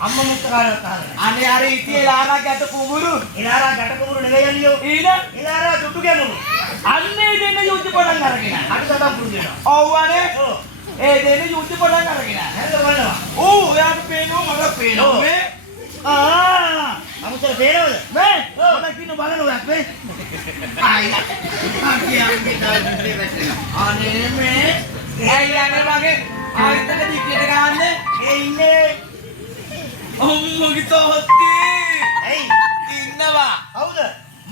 අම්ම මුත්තකාරයෝ තාලේ. අනේ අර ඉතියේ ලාරා ගැට කුඹුරු. ඉලාරා ගැට කුඹුරු නෙවෙයි අලියෝ. ඉලාරා දුටු ගැමුණු. අන්නේ දෙන්න යුද්ධ පටන් අරගෙන. අට සතම් පුරුදු වෙනවා. ඔව්වනේ. ඔව්. ඒ දෙන්න යුද්ධ පටන් අරගෙන. හැල්ල බලනවා. ඔව් එයාට පේනවා මට පේනවා මේ. අමුතර පේනවද? මේ මම කිනු බලනවා මේ. අයි. අකියන්ගේ දාන්නේ වැටෙනවා. අනේ මේ ඇයි යන්නේ මගේ ආයතන දික්කේට ගහන්නේ? ඒ ඉන්නේ. ඔම්මගේ තෝත්ති. ඇයි? ඉන්නවා. කවුද?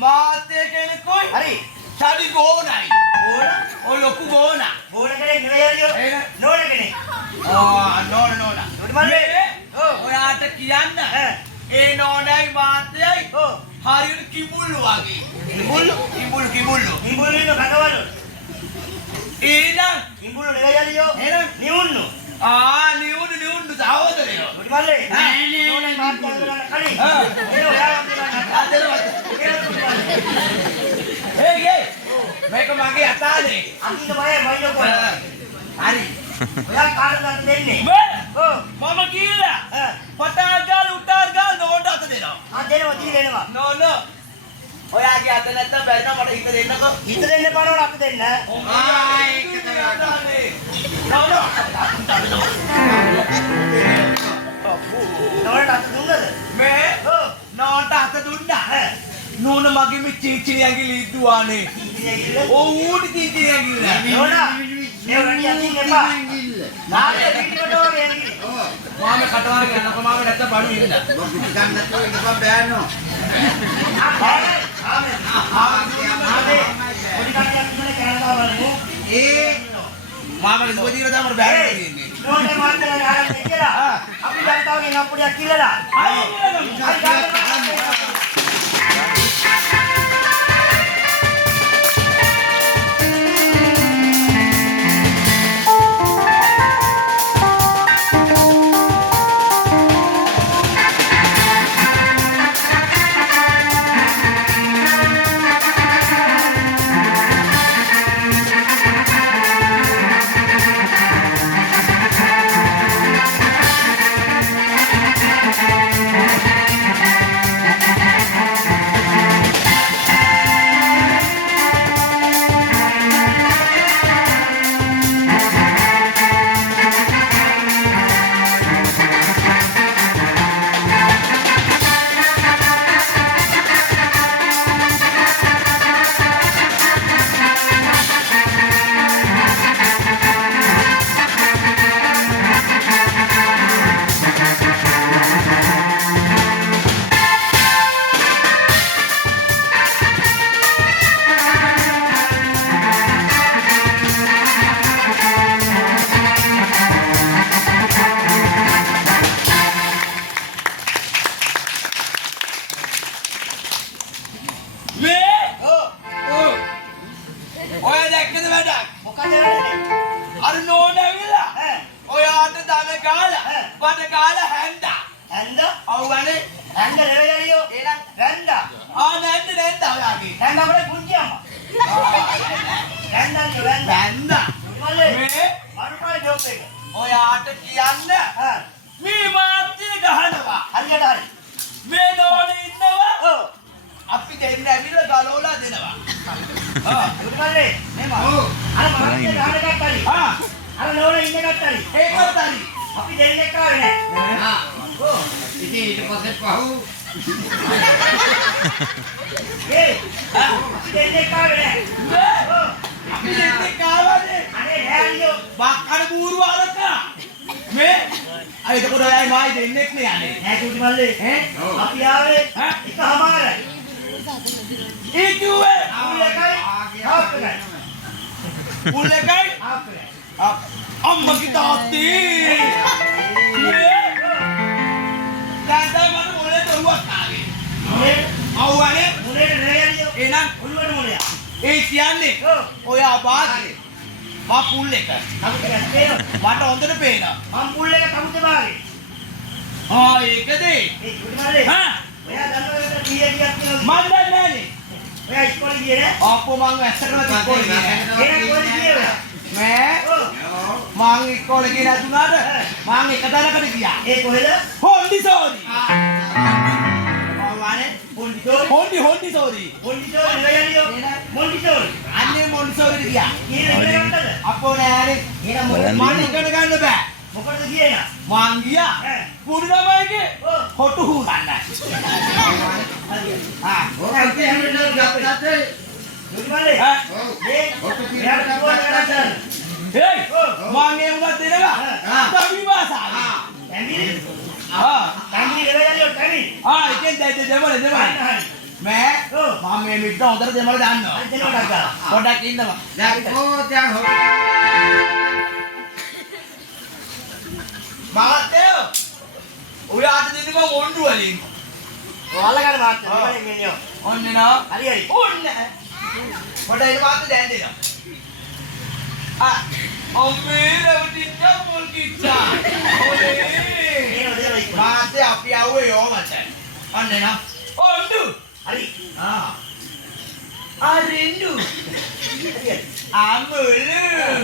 මාතේ කෙනෙකුයි. හරි. සාදි ගෝණයි. ඕන? ඔය ලොකු ගෝණා. ඕන කෙනෙක් නෙවෙයි අලියෝ. නෝන කෙනෙක්. නෝන. ඔයාට කියන්න. ඒ නෝනයි මාතේයි. හරියට කිඹුල්ලු වගේ. කිඹුල්ලු? කිඹුල්ලු. කිඹුල්ලු ඉන්න කකවලු. එහෙනම් කිඹුල්ලු නෙවෙයි අලියෝ. එහෙනම් නිවුන්නු. නිවුණු සහෝදරයෝ. මුඩිමල්ලේ. නෝනයි මාත්‍යා කරන්න කලින්. එන ඔයාලා හේ මේක මගේ අතානේ. අකින්න බය වයින්ෝ කරා. හරි. ඔයා කාටද දෙන්නේ? මම කියලා. පටාල් ගාල උටාල් ගාල නෝඩ අත දෙනවා. දෙනවා දීලා එනවා. ඔයාගේ අත නැත්තම් බැරිනම් මට හිත දෙන්නකෝ. හිත දෙන්න පාරවල අත දෙන්න. ඒක තමයි අතානේ. නෝනට අත දුන්නද? මේ නෝට අත දුන්නා. නෝන මගේ මේ චීචිනි ඇඟිලි ඉදුවානේ. ඌට චීචිනි ඇඟිලි. නෝනා මේ වගේ අතින් එපා. නාමයේ පිටිකට වගේ ඇඟිලි. මාම කටවර ගන්නකො මාම නැත්තම් බඩු ඉන්න. මොකද ගන්න නැතුව ඉඳපන් බෑනෝ. පොඩි කට්ටියක් ඉන්නේ කෑනවා බලමු. මාම ඉස්බෝදීර තමයි බෑන දෙන්නේ. නෝනේ මාත්‍යා ගහලා කියලා. අපි ජනතාවගෙන් අප්පුඩියක් කිල්ලලා. ඔයාට කියන්න මේ මාත්‍යේ ගහනවා. හරියට හරි. මේ නෝනේ ඉන්නවා. අපි දෙන්න ඇවිල්ලා ගලවලා දෙනවා. මුඩිමල්ලේ මේ මම. අර මාත්‍යේ ගහන කට්ටරි. අර නෝනේ ඉන්න කට්ටරි. ඒකත් හරි. අපි දෙන්නෙක් ආවේ නෑ. ඉතින් ඊට පස්සේ පහු අපි දෙන්නෙක් ආවේ නෑ. අපි දෙන්නේ කාවනේ. අනේ නෑ අයියෝ. බක්කන බූරු ආරක. මේ අය එතකොට ඔයයි මායි දෙන්නෙක් නේ යන්නේ. නෑ මුඩිමල්ලේ. අපි ආවේ එකමාරයි. ඒ කිව්වේ මුල් එකයි හාෆ් එකයි. මුල් එකයි හාෆ් එකයි. අම්මගේ තාත්තේ. දැන් මම මොලේ දරුවක් ආවේ. මුලේ අවුවනේ මුලේ නෑ අයියෝ. එහෙනම් මුලේ මුලේ. ඒ කියන්නේ ඔය අබාගේ මා පුල් එක කවුද පේනවද? මට හොඳට පේනවා. මම පුල් එක කවුද බාගේ? ඒකද? ඒ මුඩිමල්ලේ. ඔයා දන්නවද කීයකියක් තියෙනවද? මන් දන්නේ නැනේ. ඔයා ඉස්කෝලේ ගියේ නෑ? අපෝ මං ඇත්තටම ඉස්කෝලේ ගියේ නෑ. එහෙනම් කොහෙද ගියේ ඔයා? මේ මං ඉස්කෝලේ ගිහින් නැතුණාට මං එක තැනකට ගියා. ඒ කොහෙද? හොන්ඩිසෝරි. වානේ මොන්ටිසෝරි. හොන්ඩිසෝරි. මොන්ටිසෝරි නෙවෙයියෝ. මොන්ටිසෝරි. අන්නේ මොන්ටිසෝරිට ගියා. කීයද ඉගෙන ගන්නද? අපෝ නෑනේ. එහෙනම් මං ඉගෙන ගන්න බෑ. මොකටද ගියේ නා? මං ගියා. කුඩු ළමයිගේ හොටු හුරන්න. ඔකේ හැමදේම ගත්තත් මුදිමල්ලේ. මේ මෙයාට කිව්වද වැඩක්? හේයි මං ඒ උනත් දෙනවා. තවි භාෂාවේ. තැඹිලි. තැඹිලි නෙවෙයියෝ තැඹිලි. ඉතින් දෙමළ හරි. මෑ මම මේ මිට හොඳට දෙමළ දන්නවා. අද දෙනවටක් ගන්න. පොඩ්ඩක් ඉන්නවා. දැන් දැන් මහත්තයෝ ඔයාට දෙන්න මම ඔණ්ඩු වලින්. ඔයාලා ගන්න මාත් දෙමළෙන් මෙන්නෝ. ඔන්න නා. හරි හරි. ඔන්න. පොඩ්ඩක් ඉන්න මාත් දැන් දෙනවා. අම්මේ රවටිච්ච පොල් කිච්චා. ඔලේ. මේනෝ දෙනවා ඉක්ම. මාත් අපි ආවේ යෝමට. ඔන්න නා. ඔණ්ඩු. හරි. අරින්දු. හරි. අමුලු.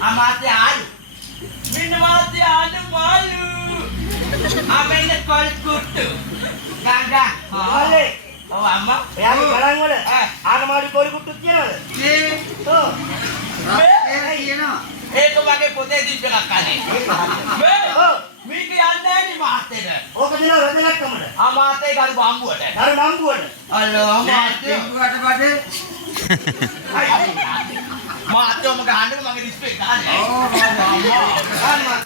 අමාත්‍ය ආලු. මෙන්න මාත්‍ය ආලු මාලු. අපෙන් කොල් කුට්ටු. ගංගා. මුදිමල්ලේ. ඔව් අම්මා. එයාගේ ගණන් වල ආගමාඩි කෝරි කුට්ටුත් කියනවද? මේ ඔව්. ඒ කියනවා ඒක වගේ පොතේ දීප් එකක් අනේ. මේ මේක යන්නේ නැහැ මාත්‍යෙට. ඕක දිනව රජලක්කමද? අමාත්‍ය ගරු බම්බුවට. අර නම්බුවට. අල්ලෝ අමාත්‍ය. දෙන්නුවට පස්සේ මාත්‍යම ගහන්නකො මගේ ඩිස්ප්ලේ එක ගන්න. අම්මා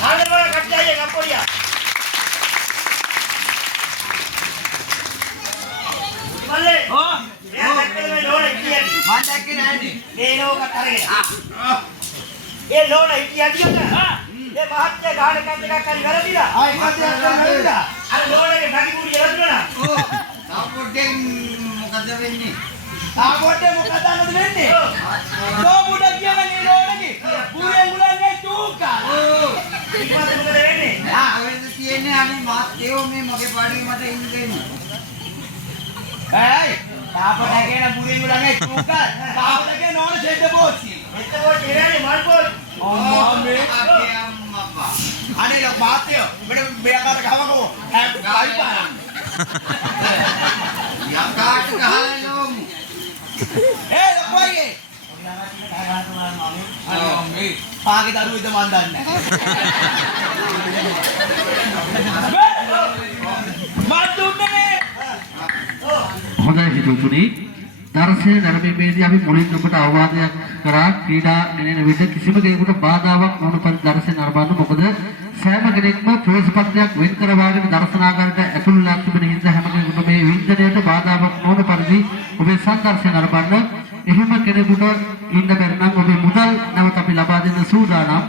ආනවල කට්ටිය ගම්පොරියා. මුදිමල්ලේ. එයා දැක්කද මේ නෝන ඉතියන්නේ? මම දැක්කේ නෑනේ. මේ නෝකට අරගෙන. ඒ නෝන ඉතියන්නේ ඒ මහත්ය ගාන කන්ද එකක් හරි වැරදිලා. එකක් වැරදිලා. අර නෝනගේ ඩගි මුඩිය වැදුනා. තාපොඩෙන් මොකද වෙන්නේ ආපොඩේ මොකද අන්නද වෙන්නේ? සෝබුඩ කියන නෝනගේ පුරේ මුලන්නේ තුකා. ඊපස්සේ මොකද වෙන්නේ? කොහෙද තියෙන්නේ අනේ මාත්‍යෝ මේ මගේ පාඩිය මට ඉන්න දෙන්න Hey, tapos na kayo ng buling mo lang eh, tukal. Tapos na kayo noon sa the bossy. එතකොට ඉරන්නේ මල් පොල්. Oh, mami. අපේ අම්මපා Ano yung batyo? May biyakar ka ko. Kaya pa. යකාට ගහලෝම් Eh, lakway eh. Ano, mami? Pakit aro ito mandan na. Matun na eh. හොඳයි හිතුතුනි දර්ශනය නැරඹීමේදී අපි මුලින් ඔබට අවවාදයක් කරා ක්‍රීඩා නෙනෙන විට කිසිම කෙනෙකුට බාධාවක් නොවන පරිදි දර්ශනය නරඹන්න මොකද සෑම කෙනෙක්ම ප්‍රවේශපත්‍රයක් වෙන් කරවාගෙන දර්ශනාගාරයට ඇතුළු වෙලා තිබෙන හින්දා හැම කෙනෙකුට මේ වින්දනයට බාධාවක් නොවන පරිදි ඔබේ සංදර්ශනය නරඹන්න එහෙම කෙනෙකුට ඉන්න බැරි නම් ඔබේ මුදල් නැවත අපි ලබා දෙන්න සූදානම්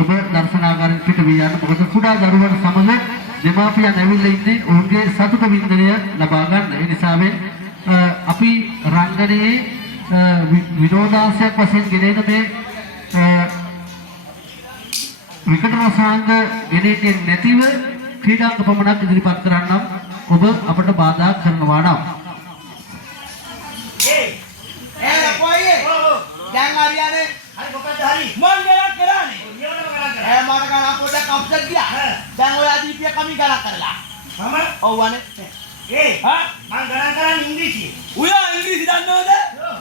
ඔබ දර්ශනාගාරයෙන් පිට වී යන්න මොකද කුඩා දරුවන් සමග දෙමාපියන් ඇවිල්ලා ඉන්නේ ඔවුන්ගේ සතුට වින්දනය ලබා ගන්න. ඒ නිසා අපි රංගනයේ විනෝදාංශයක් වශයෙන් ගෙනෙන මේ විකට රසාංග ගෙනෙන්නේ නැතිව ක්‍රීඩාංග පමණක් ඉදිරිපත් කරන්නම් ඔබ අපට බාධා කරනවා නම්. ඒ Eh, lakway eh. Dahil nga riyan eh. හරි මොකද්ද හරි? Mon galak karani. නියමනම කරන්න. Eh, mana ka na po na kapsal dia. Dahil wala di piya kami galak karla. මම Oh, wane. ඒ Ha? මං ගණන් කරන්නේ ඉංග්‍රීසි. Uya, English dan no de. ඔව්.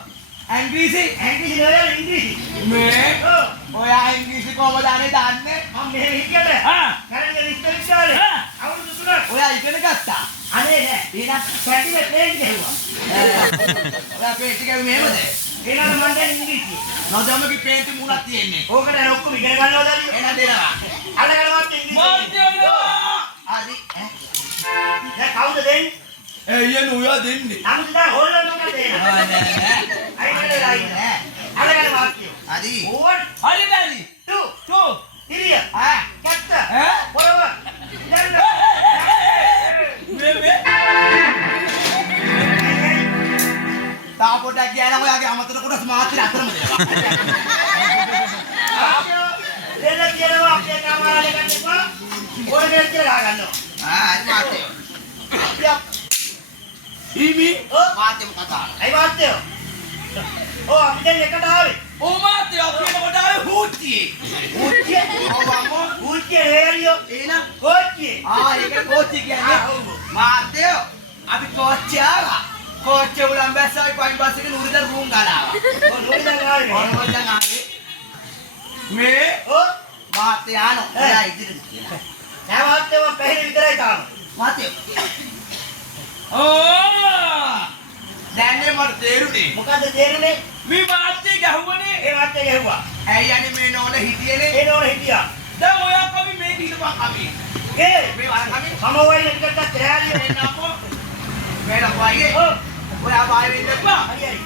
English. ඉංග්‍රීසි නෙවෙයි ඉංග්‍රීසි. Me. ඔව්. Oya, English ko ba dane danne? මම මෙහෙම හිටියට Ha? කරන්නේ විශ්වවිද්‍යාලේ Ah. අවුරුදු 3ක්. Oya, ඉගෙන ගත්තා. අනේ නෑ. ඊනක් කැටිවේ ප්ලේන් ගහුවා. Oya, පේටි කව මෙහෙමද? ඊනක් මන් දැන් ඉංග්‍රීසි. නොදමගේ පේටි මුණක් තියෙන්නේ. ඕකට අර ඔක්කොම ඉගෙන ගන්නවද අර? එන දෙනවා. අල්ලගෙන මත් ඉංග්‍රීසි. Adi, eh. දැන් කවුද දෙන්නේ? Yan uya දෙන්නේ. නමුත් දැන් හොල්ලන්න මොකද දෙන්නේ? අයිනේ අල්ලගෙන මත් කියෝ. Adi. ඕවන් Adi, Daddy. ටු Two. කට්ටිය. කැත්ත. පොරව. යන්න. මේ තා පොඩක් ගියා නම් ඔයාගේ අමතර කොටස් මාත්‍රි අතරම දෙනවා. දෙන්න කියනවා අපේ කාමරාලේ ගන්න එපා. ඕනේ කියලා ගන්නවා. හරි මාත්‍යෝ. ඊමි මාත්‍යෝ කතා. අයි වාත්‍යෝ. අපි දැන් එකට ආවේ. ඕ මාත්‍යෝ අපි එනකොට ආවේ හූච්චියේ. ඌච්චිය. ඌච්චිය හේරියෝ. එහෙනම් කෝච්චිය. ඒක කෝච්චිය කියන්නේ. මාත්‍යෝ අපි කෝච්චිය ආවා. කෝච්චිය උලන් බැස්සාවි පයින් බස් එකේ නුරිද රූම් ගාලා ආවා. නෝනිදන් ආවේ. මොනවද දැන් ආවේ? මේ මාත්‍යෝ ආනෝ. එයා ඉදිරියට කියලා. නෑ වාත්‍යෝ මම පැහැදිලි විතරයි තාම. මාත්‍යෝ. දැන් මට තේරුනේ. මොකද්ද තේරුනේ? මේ මාත්‍යෝ ගැහුවනේ. ඒ වාත්‍යෝ ගැහුවා. ඇයි යන්නේ මේ නෝන හිටියේනේ? ඒ නෝන හිටියා. දැන් ඔයා කවි මේ හිටපන් කවි. ඒ මේ වර කවි. මම වයින් එකට තෑරිය. එන්නකො. මේක වයියේ. ඔව්. ඔයා බය වෙන්න එපා. හරියි.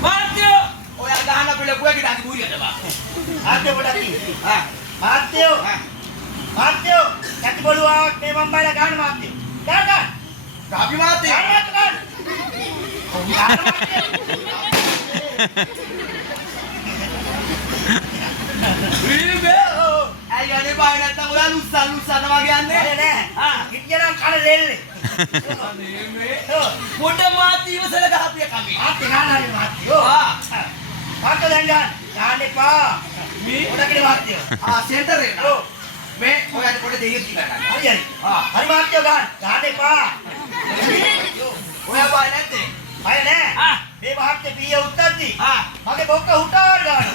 මාත්‍යෝ ඔයා ගහන පිළකුවේ ගිඩාති බුරියට බා. ආත්‍යෝ පොඩක් ඉන්න. ආ. මාත්‍යෝ. මාත්‍යෝ. කැටි බලුවක් මේ මම බයලා ගන්න මාත්‍යෝ. ගන්න. අපි මාත්‍යෝ. ගන්න. ඔව් ගන්න මාත්‍යෝ. විල්බේ. ඇයි යන්නේ බය නැත්තම් ඔයා ලුස්සන් වගේ යන්නේ? නෑ. ඉච්චනම් කන දෙල්ලේ. අනේ මේ පොඩ මාත්‍යව සල ගහපිය කමි. මාත්‍ය ගන්නයි මාත්‍යෝ. මාත්‍ය දැන් ගන්න. ගන්න එපා. මේ පොඩකට මාත්‍යෝ. සෙන්ටර් එක. ඔව්. මේ ඔයාට පොඩ දෙයියක් කියලා ගන්න. හරි. හරි මාත්‍යෝ ගන්න. ගන්න එපා. ඔයා බය නැත්තේ? අය නෑ. මේ මාත්‍ය පීය උත්තද්දි. මගේ බොක්ක හුටාර ගන්න.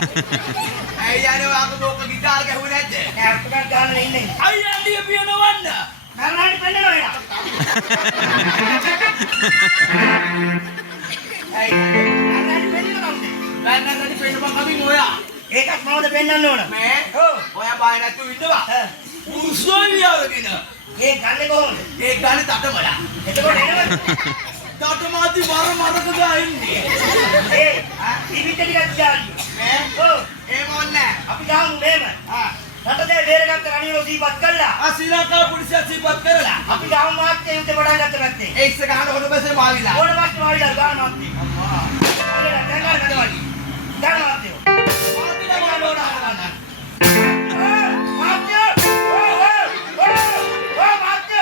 ඇයි යන්නේ ඔයාගේ බොක්ක ගිටාර ගැහුවේ නැද්ද? නෑ අක්කන් ගන්න ඉන්නේ. අයි ඇන්ඩිය පියනවන්න. මරණයි පෙන්නනවා එනවා. ඇයි මරණයි පෙන්නනවා කවුද? වැන්නරටි පෙන්නපන් කමින් ඔයා. ඒකත් මමද පෙන්නන්න ඕන. මේ ඔව්. ඔයා බය නැතුව ඉන්නවා. උස්සෝවියවගෙන. ඒ ගන්නේ කොහොමද? ඒ ගානේ තටමලා. එතකොට එනවද? තටමාති මරක ගා ඉන්නේ. ඒ ඉවිත ටිකක් ගාන්න. මේ ඔව්. ඒ මොන්නේ. අපි ගහමු මේම. රටේ බේරගත්ත රණියෝ දීපත් කළා. ශ්‍රී ලංකා පොලිසිය සිපත් කරලා. අපි ගහමු මාත්‍ය යුද්ධ පටන් ගත්ත පැත්තේ. ඒ ඉස්ස ගහන හොඩ බසේ මාවිලා. ඕන මාත්‍ය මාවිලා ගන්න මාත්‍ය. අම්මා. හරියට දැන් ගන්න කඩවලි. ගන්න මාත්‍ය. මාතිලා ගන්න ඕන අහන්න. මාත්‍ය! මාත්‍ය!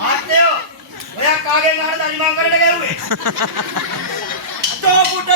මාත්‍යෝ! ඔයා කාගෙන් අහනද අනිමංගලට ගැරුවේ? තෝ පුට